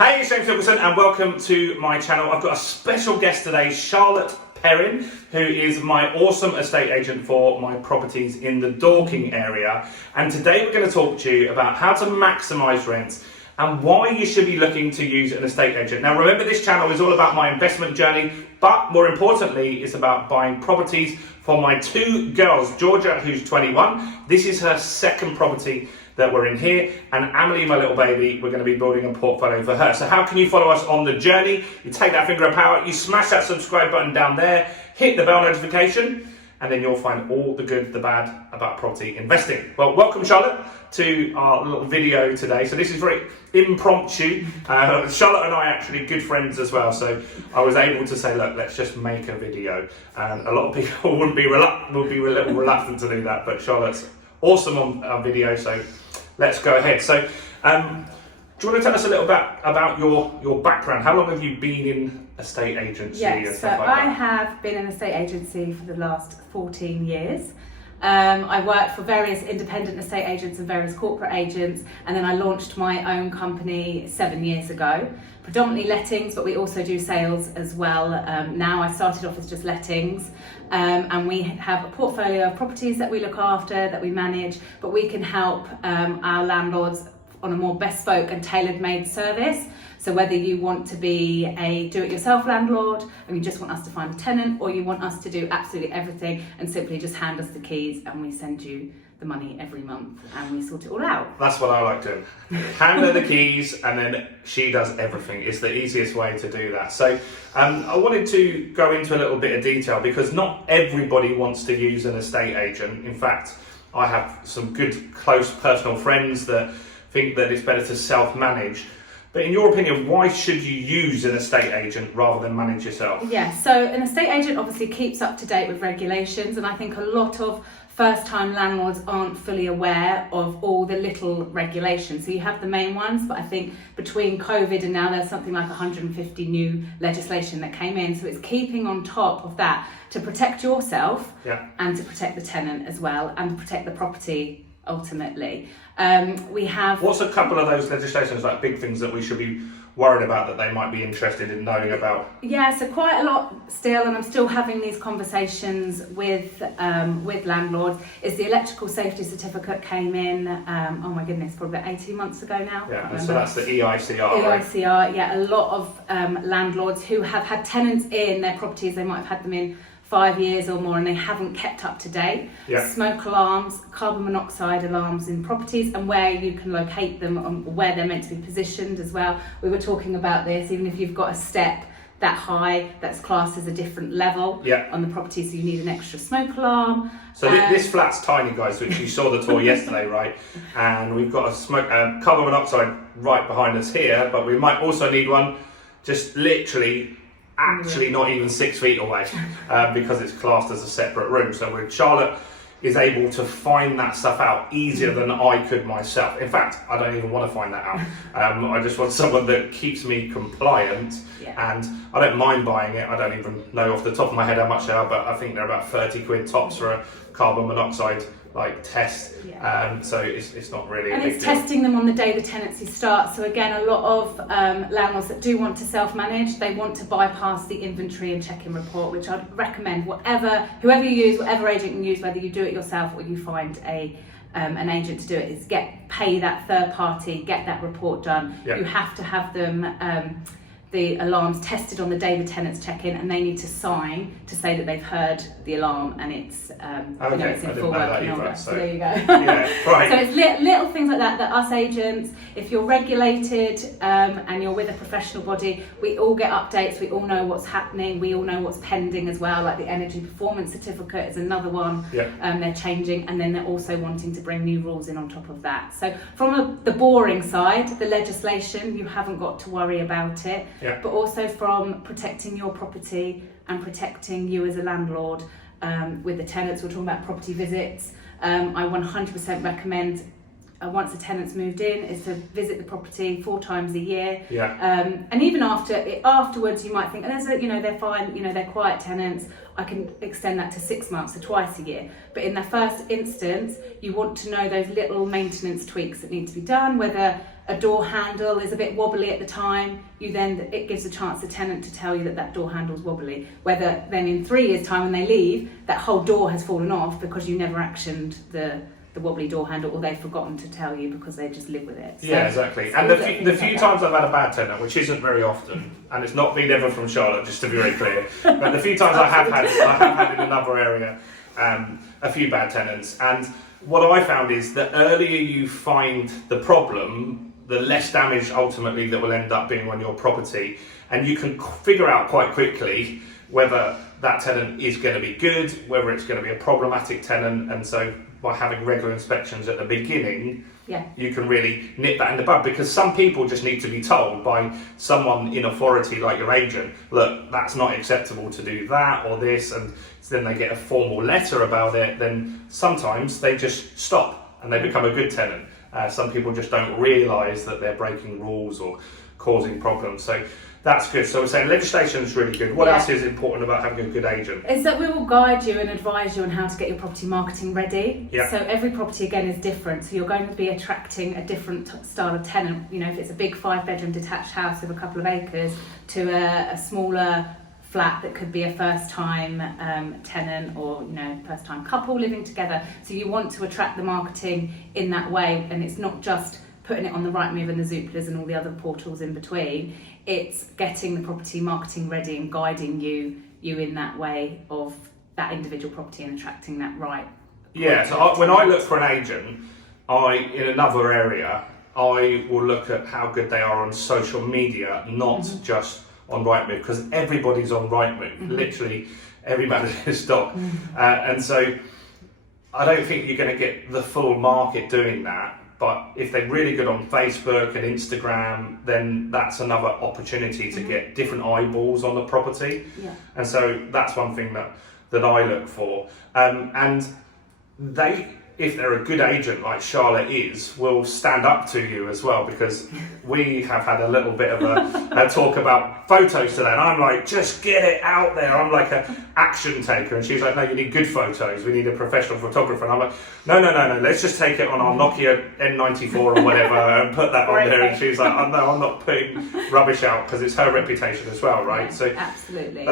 Hey, it's James Nicholson and welcome to my channel. I've got a special guest today, Charlotte Perren, who is my awesome estate agent for my properties in the Dorking area. And today we're going to talk to you about how to maximise rents and why you should be looking to use an estate agent. Now remember, this channel is all about my investment journey, but more importantly, it's about buying properties for my two girls, Georgia, who's 21. This is her second property that we're in here, and Amelie, my little baby, we're going to be building a portfolio for her. So how can you follow us on the journey? You take that finger of power, you smash that subscribe button down there, hit the bell notification, and then you'll find all the good, the bad about property investing. Well, welcome Charlotte to our little video today. So this is very impromptu. Charlotte and I are actually good friends as well, so I was able to say, look, let's just make a video. And a lot of people would be a little reluctant to do that, but Charlotte's awesome on our video, so let's go ahead. So, do you want to tell us a little bit about your background? How long have you been in estate agency and so stuff like I that? have been in estate agency for the last 14 years. I worked for various independent estate agents and various corporate agents, and then I launched my own company 7 years ago. Predominantly lettings, but we also do sales as well. Now I started off as just lettings, and we have a portfolio of properties that we look after, that we manage, but we can help our landlords on a more bespoke and tailor-made service. So whether you want to be a do-it-yourself landlord and you just want us to find a tenant, or you want us to do absolutely everything and simply just hand us the keys and we send you the money every month and we sort it all out. That's what I like doing. Hand her the keys and then she does everything. It's the easiest way to do that. So I wanted to go into a little bit of detail because not everybody wants to use an estate agent. In fact, I have some good close personal friends that think that it's better to self-manage. But in your opinion, why should you use an estate agent rather than manage yourself? Yeah, so an estate agent obviously keeps up to date with regulations, and I think a lot of first-time landlords aren't fully aware of all the little regulations. So you have the main ones, but I think between COVID and now there's something like 150 new legislation that came in. So it's keeping on top of that to protect yourself and to protect the tenant as well, and to protect the property ultimately. We have... What's a couple of those legislations, like big things that we should be worried about that they might be interested in knowing about? Yeah, so quite a lot still, and I'm still having these conversations with landlords, is the electrical safety certificate came in, oh my goodness, probably about 18 months ago now. Yeah, and so that's the EICR, EICR, right? Yeah, a lot of landlords who have had tenants in their properties, they might have had them in 5 years or more and they haven't kept up to date. Smoke alarms, carbon monoxide alarms in properties, and where you can locate them and where they're meant to be positioned as well. We were talking about this, even if you've got a step that high, that's classed as a different level on the property, so you need an extra smoke alarm. So this flat's tiny, guys, which you saw the tour yesterday, right? And we've got a carbon monoxide right behind us here, but we might also need one just literally actually not even 6 feet away because it's classed as a separate room. So when Charlotte is able to find that stuff out easier than I could myself. In fact, I don't even want to find that out. I just want someone that keeps me compliant, and I don't mind buying it. I don't even know off the top of my head how much they are, but I think they're about 30 quid tops for a carbon monoxide test. So it's not really and a big it's deal. testing them on the day the tenancy starts. So again, a lot of landlords that do want to self-manage, they want to bypass the inventory and check-in report, which I'd recommend whoever you use, whatever agent you use, whether you do it yourself or you find an agent to do it, is pay that third party, get that report done. You have to have them the alarms tested on the day the tenants check in, and they need to sign to say that they've heard the alarm and it's it's in full working order. So there you go. So it's little things like that us agents, if you're regulated and you're with a professional body, we all get updates, we all know what's happening, we all know what's pending as well, like the energy performance certificate is another one. They're changing, and then they're also wanting to bring new rules in on top of that. So from the boring side, the legislation, you haven't got to worry about it. But also from protecting your property and protecting you as a landlord with the tenants. We're talking about property visits. I 100% recommend once a tenant's moved in, is to visit the property 4 times a year. Yeah. And even afterwards, you might think, they're fine, they're quiet tenants. I can extend that to 6 months, so twice a year. But in the first instance, you want to know those little maintenance tweaks that need to be done, whether a door handle is a bit wobbly at the time, it gives a chance the tenant to tell you that door handle's wobbly. Whether then in 3 years' time when they leave, that whole door has fallen off because you never actioned the wobbly door handle, or they've forgotten to tell you because they just live with it. So, yeah, exactly. And the few times I've had a bad tenant, which isn't very often, and it's not been ever from Charlotte, just to be very clear, but the few times I have had in another area a few bad tenants. And what I found is the earlier you find the problem, the less damage ultimately that will end up being on your property, and you can figure out quite quickly whether that tenant is going to be good, whether it's going to be a problematic tenant. And so by having regular inspections at the beginning, you can really nip that in the bud, because some people just need to be told by someone in authority like your agent, look, that's not acceptable to do that or this, and then they get a formal letter about it. Then sometimes they just stop and they become a good tenant. Some people just don't realise that they're breaking rules or causing problems. So that's good. So we're saying legislation is really good. What else is important about having a good agent? Is that we will guide you and advise you on how to get your property marketing ready. Yeah. So every property again is different. So you're going to be attracting a different style of tenant. If it's a big 5-bedroom detached house with a couple of acres to a smaller flat that could be a first-time tenant or first-time couple living together. So you want to attract the marketing in that way, and it's not just putting it on the Rightmove and the Zooplas and all the other portals in between. It's getting the property marketing ready and guiding you in that way of that individual property and attracting that right. Yeah. So when I look for an agent, in another area, I will look at how good they are on social media, not just on Rightmove, because everybody's on Rightmove. Literally every man and his dog. And so I don't think you're going to get the full market doing that. But if they're really good on Facebook and Instagram, then that's another opportunity to get different eyeballs on the property. Yeah. And so that's one thing that I look for. And if they're a good agent like Charlotte is, will stand up to you as well, because we have had a little bit of a talk about photos today, and I'm like, just get it out there. I'm like an action taker, and she's like, no, you need good photos. We need a professional photographer. And I'm like, no, let's just take it on our Nokia N94 or whatever and put that on there. And she's like, oh, no, I'm not putting rubbish out, because it's her reputation as well, right? Yeah, so absolutely.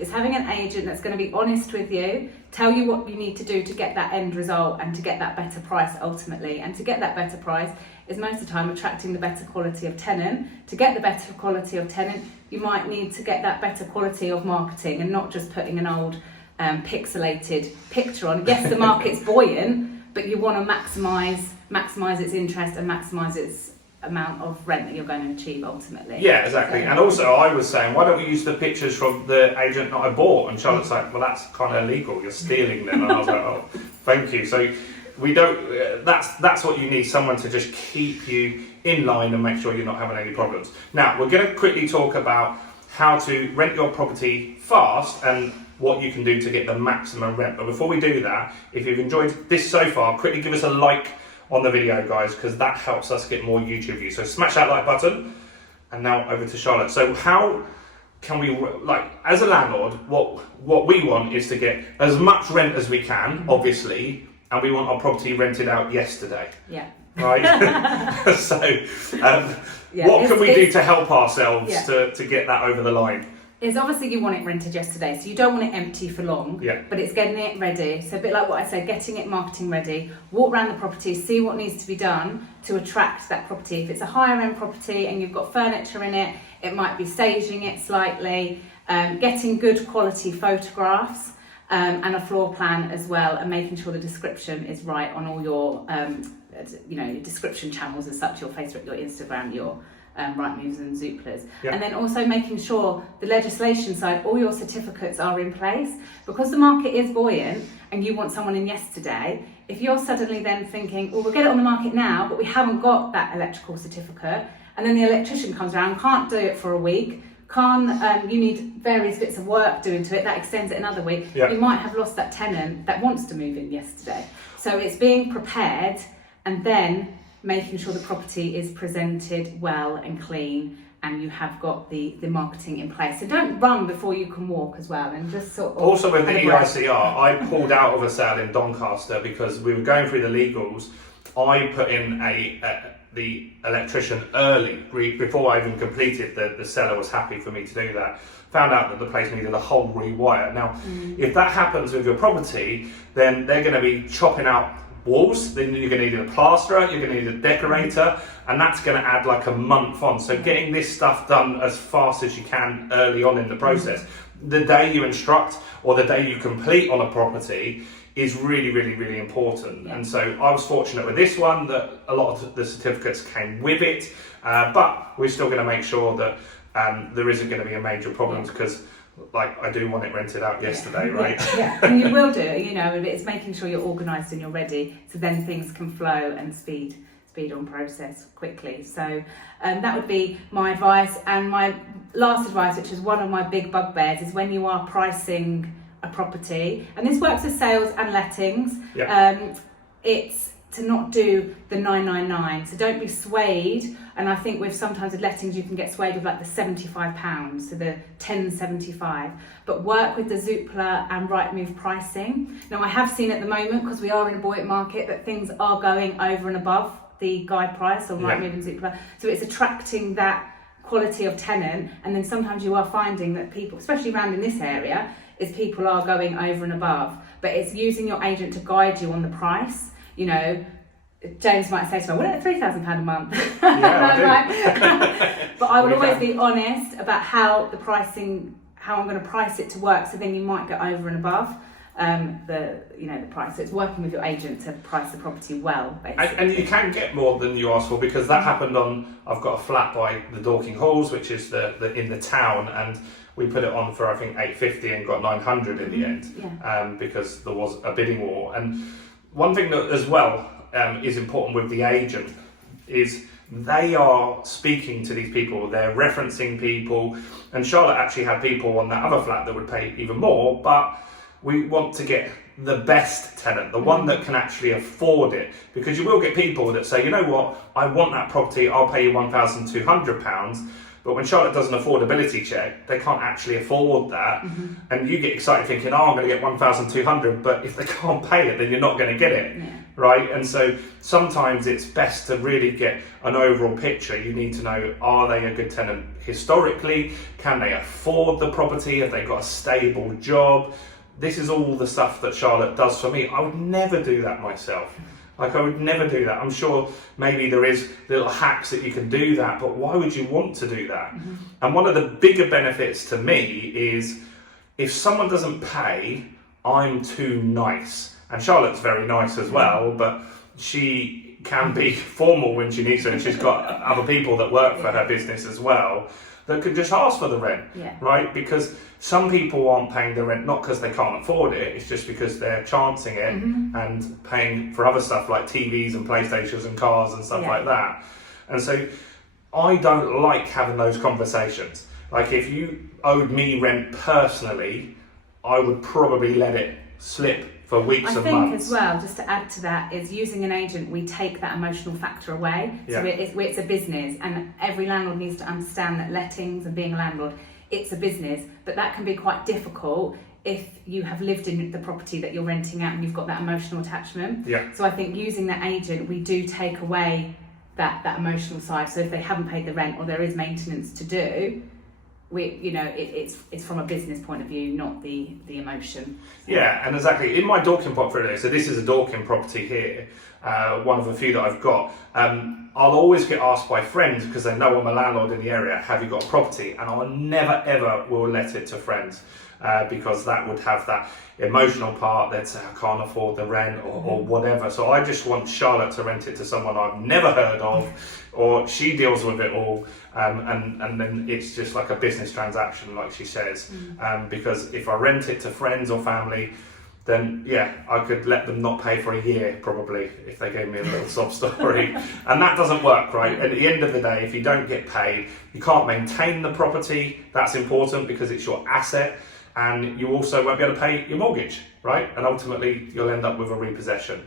It's having an agent that's going to be honest with you, tell you what you need to do to get that end result and to get that better price ultimately. And to get that better price is most of the time attracting the better quality of tenant. To get the better quality of tenant, you might need to get that better quality of marketing and not just putting an old pixelated picture on. Yes, the market's buoyant, but you want to maximise its interest and maximise its amount of rent that you're going to achieve ultimately. Yeah, exactly. And also I was saying, why don't we use the pictures from the agent that I bought? And Charlotte's like, well, that's kind of illegal, you're stealing them. And I was like, oh, thank you. So we don't, that's what you need, someone to just keep you in line and make sure you're not having any problems. Now, we're going to quickly talk about how to rent your property fast and what you can do to get the maximum rent. But before we do that, if you've enjoyed this so far, quickly give us a like on the video, guys, because that helps us get more YouTube views. So smash that like button. And now over to Charlotte. So how can we, as a landlord, what we want is to get as much rent as we can, obviously, and we want our property rented out yesterday. Yeah. Right? What can we do to help ourselves to get that over the line? Is obviously you want it rented yesterday, so you don't want it empty for long, but it's getting it ready. So a bit like what I said, getting it marketing ready, walk around the property, see what needs to be done to attract that property. If it's a higher end property and you've got furniture in it, it might be staging it slightly, getting good quality photographs and a floor plan as well, and making sure the description is right on all your your description channels as such, your Facebook, your Instagram, your Rightmoves and Zooplas. And then also making sure the legislation side, all your certificates are in place, because the market is buoyant and you want someone in yesterday. If you're suddenly then thinking, well, we'll get it on the market now, but we haven't got that electrical certificate, and then the electrician comes around, can't do it for a week, you need various bits of work doing to it, that extends it another week, you might have lost that tenant that wants to move in yesterday. So it's being prepared and then making sure the property is presented well and clean, and you have got the marketing in place. So don't run before you can walk as well, and just sort of... Also with the EICR, I pulled out of a sale in Doncaster because we were going through the legals. I put in the electrician early, before I even completed. The seller was happy for me to do that. Found out that the place needed a whole rewire. Now, if that happens with your property, then they're going to be chopping out walls, then you're going to need a plasterer, you're going to need a decorator, and that's going to add like a month on. So getting this stuff done as fast as you can early on in the process. The day you instruct or the day you complete on a property is really, really, really important. And so I was fortunate with this one that a lot of the certificates came with it, but we're still going to make sure that there isn't going to be a major problem, because like I do want it rented out yesterday, right? Yeah, and you will do. It's making sure you're organised and you're ready, so then things can flow and speed on process quickly. So that would be my advice. And my last advice, which is one of my big bugbears, is when you are pricing a property, and this works with sales and lettings, it's to not do the 999. So don't be swayed. And I think sometimes with lettings you can get swayed with like the £75, so the 1075. But work with the Zoopla and Rightmove pricing. Now I have seen at the moment, because we are in a buoyant market, that things are going over and above the guide price on Rightmove and Zoopla. So it's attracting that quality of tenant. And then sometimes you are finding that people, especially around in this area, is people are going over and above. But it's using your agent to guide you on the price. James might say to me, "Well, at £3,000 a month." Yeah, but I would always be honest about how I'm going to price it to work. So then you might go over and above the price. So it's working with your agent to price the property well, basically. And you can get more than you asked for, because that happened I've got a flat by the Dorking Halls, which is the in the town, and we put it on for I think £850 and got £900 in the end, because there was a bidding war. And one thing that as well is important with the agent is they are speaking to these people, they're referencing people, and Charlotte actually had people on that other flat that would pay even more, but we want to get the best tenant, the one that can actually afford it, because you will get people that say, you know what, I want that property, I'll pay you £1,200, but when Charlotte does an affordability check, they can't actually afford that, and you get excited thinking, I'm going to get £1,200, but if they can't pay it, then you're not going to get it, right? And so sometimes it's best to really get an overall picture. You need to know, are they a good tenant historically? Can they afford the property? Have they got a stable job? This is all the stuff that Charlotte does for me. I would never do that myself. Like, I would never do that. I'm sure maybe there is little hacks that you can do that, but why would you want to do that? And one of the bigger benefits to me is if someone doesn't pay, I'm too nice. And Charlotte's very nice as well, but she can be formal when she needs to, and she's got other people that work for her business as well that could just ask for the rent, right? Because some people aren't paying the rent not because they can't afford it, it's just because they're chancing it and paying for other stuff like TVs and PlayStations and cars and stuff like that. And so I don't like having those conversations. Like, if you owed me rent personally, I would probably let it slip for weeks and months. I think as well, just to add to that, is using an agent, we take that emotional factor away. So it's a business, and every landlord needs to understand that lettings and being a landlord, it's a business, but that can be quite difficult if you have lived in the property that you're renting out and you've got that emotional attachment. So I think using that agent, we do take away that emotional side. So if they haven't paid the rent or there is maintenance to do, it's from a business point of view, not the emotion. Yeah, and exactly. In my Dorking portfolio, so this is a Dorking property here, one of a few that I've got, I'll always get asked by friends, because they know I'm a landlord in the area, have you got a property? And I never ever will let it to friends, because that would have that emotional part. They'd say, I can't afford the rent or whatever. So I just want Charlotte to rent it to someone I've never heard of, or she deals with it all, and then it's just like a business transaction, like she says. Because if I rent it to friends or family, then I could let them not pay for a year probably if they gave me a little sob story. And that doesn't work, right? At the end of the day, if you don't get paid, you can't maintain the property. That's important because it's your asset, and you also won't be able to pay your mortgage, right? And ultimately you'll end up with a repossession.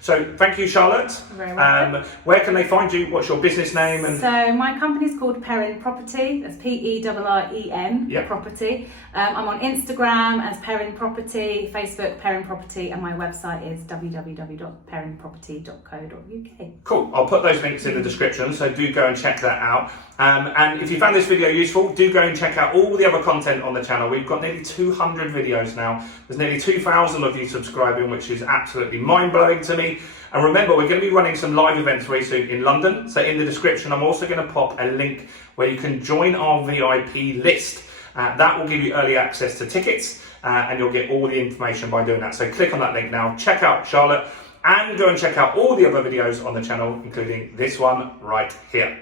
So thank you, Charlotte. Very welcome. Where can they find you? What's your business name? And So my company's called Perren Property. That's Perren Yep. Property. I'm on Instagram as Perren Property, Facebook Perren Property, and my website is www.perrenproperty.co.uk. Cool. I'll put those links in the description, so do go and check that out. And if you found this video useful, do go and check out all the other content on the channel. We've got nearly 200 videos now. There's nearly 2,000 of you subscribing, which is absolutely mind-blowing to me. And remember, we're going to be running some live events very soon in London. So in the description, I'm also going to pop a link where you can join our VIP list. That will give you early access to tickets, and you'll get all the information by doing that. So click on that link now, check out Charlotte, and go and check out all the other videos on the channel, including this one right here.